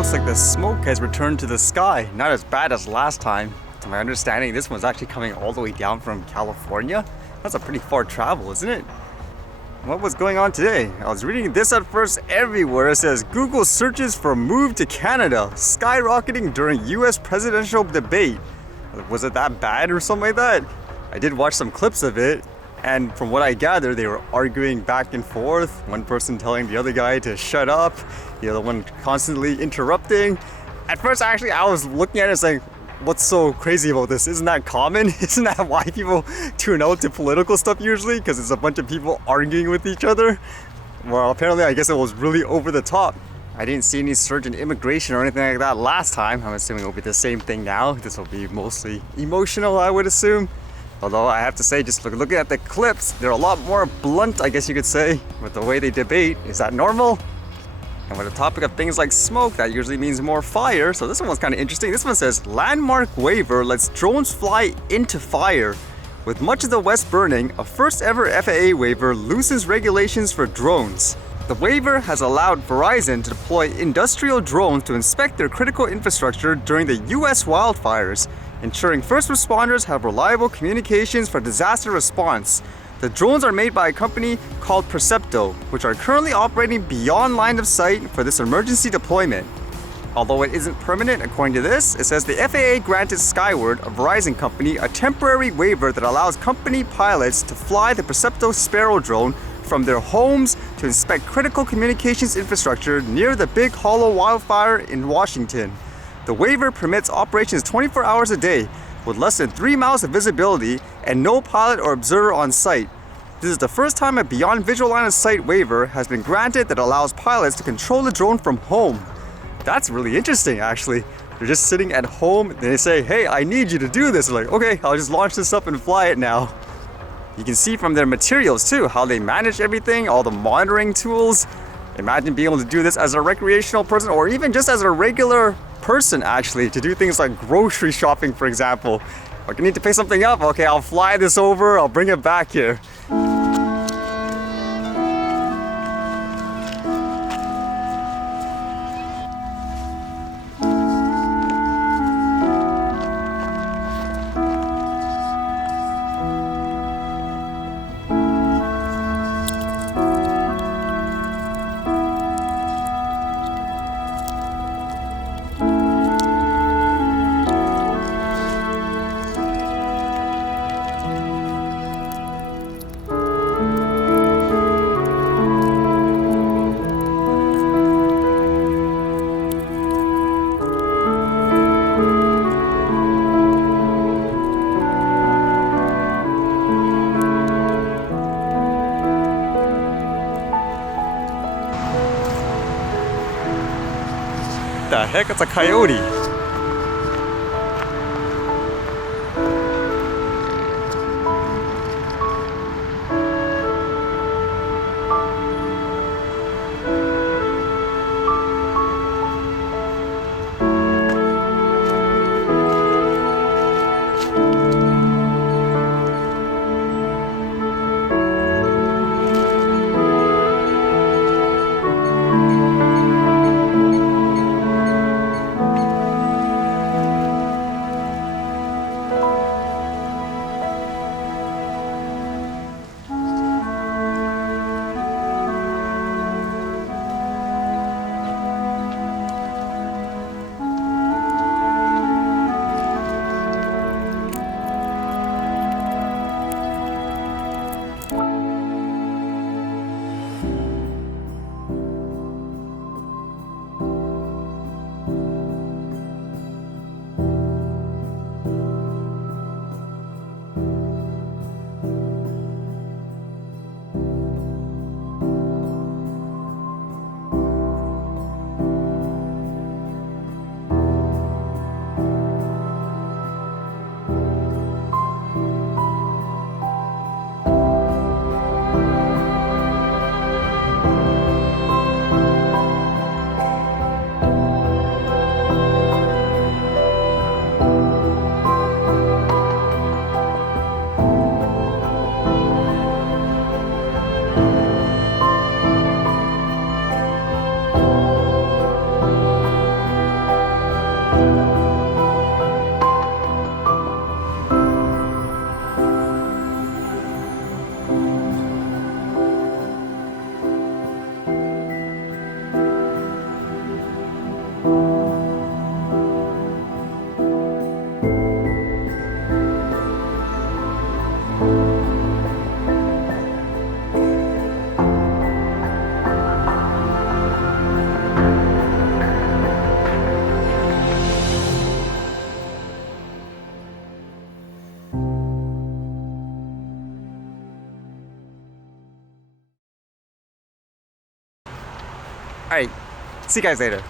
looks like the smoke has returned to the sky. Not as bad as last time. To my understanding, this one's actually coming all the way down from California. That's a pretty far travel, isn't it? What was going on today? I was reading this at first everywhere. It says Google searches for move to Canada skyrocketing during US presidential debate. Was it that bad or something like that? I did watch some clips of it, and from what I gather, they were arguing back and forth. One person telling the other guy to shut up, the other one constantly interrupting. At first, actually, I was looking at it and saying, what's so crazy about this? Isn't that common? Isn't that why people tune out to political stuff usually? Because it's a bunch of people arguing with each other? Well, apparently I guess it was really over the top. I didn't see any surge in immigration or anything like that last time. I'm assuming it'll be the same thing now. This will be mostly emotional, I would assume. Although I have to say, just looking at the clips, they're a lot more blunt, I guess you could say, with the way they debate. Is that normal? And with the topic of things like smoke, that usually means more fire. So this one's kind of interesting. This one says, landmark waiver lets drones fly into fire. With much of the West burning, a first ever FAA waiver loosens regulations for drones. The waiver has allowed Verizon to deploy industrial drones to inspect their critical infrastructure during the US wildfires, ensuring first responders have reliable communications for disaster response. The drones are made by a company called Percepto, which are currently operating beyond line of sight for this emergency deployment. Although it isn't permanent, according to this, it says the FAA granted Skyward, a Verizon company, a temporary waiver that allows company pilots to fly the Percepto Squirrel drone from their homes to inspect critical communications infrastructure near the Big Hollow wildfire in Washington. The waiver permits operations 24 hours a day, with less than 3 miles of visibility and no pilot or observer on site. This is the first time a beyond visual line of sight waiver has been granted that allows pilots to control the drone from home. That's really interesting, actually. They're just sitting at home, and they say, hey, I need you to do this. They're like, okay, I'll just launch this up and fly it now. You can see from their materials too, how they manage everything, all the monitoring tools. Imagine being able to do this as a recreational person, or even just as a regular person, actually, to do things like grocery shopping, for example. Like, I need to pick something up. Okay, I'll fly this over, I'll bring it back here. 'What the heck? It's a coyote. Alright, see you guys later.